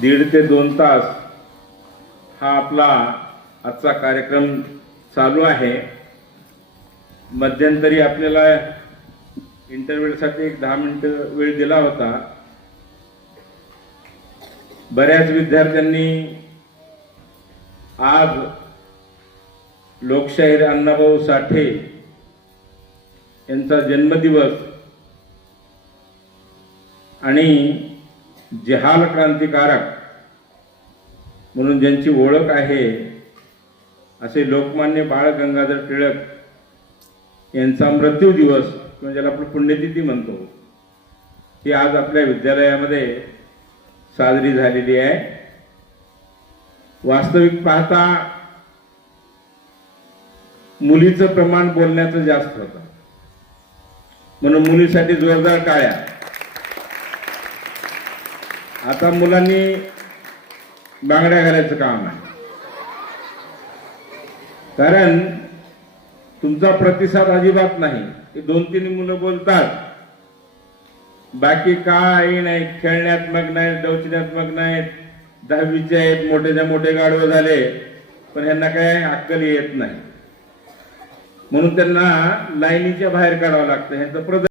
दीड ते दोन तास हा आपला आजचा कार्यक्रम चालू आहे. मध्यंतरी आपल्याला इंटरव्ह्यूसाठी एक दहा मिनटं वेळ दिला होता. बऱ्याच विद्यार्थ्यांनी आज लोकशाहीर अण्णाभाऊ साठे यांचा जन्मदिवस आणि जहाल क्रांतिकारक म्हणून ज्यांची ओळख आहे असे लोकमान्य बाळ गंगाधर टिळक यांचा मृत्यू दिवस किंवा ज्याला आपण पुण्यतिथी म्हणतो ही आज आपल्या विद्यालयामध्ये साजरी झालेली आहे. वास्तविक पाहता मुलीचं प्रमाण बोलण्याचं जास्त होतं. म्हणून मुलीसाठी जोरदार टाळ्या. आता मुलांनी बांगड्या घालायचं काम आहे कारण तुमचा प्रतिसाद अजिबात नाही. दोन तीन मुलं बोलतात. बाकी काही नाही. खेळण्यात्मक नाहीत दौचण्यात्मक नाहीत दहावीचे आहेत मोठेच्या मोठे गाडवे झाले. पण ह्यांना काय अक्कल येत नाही. म्हणून त्यांना लाईनीच्या बाहेर काढावं लागतं. ह्यांचं प्रदर्शन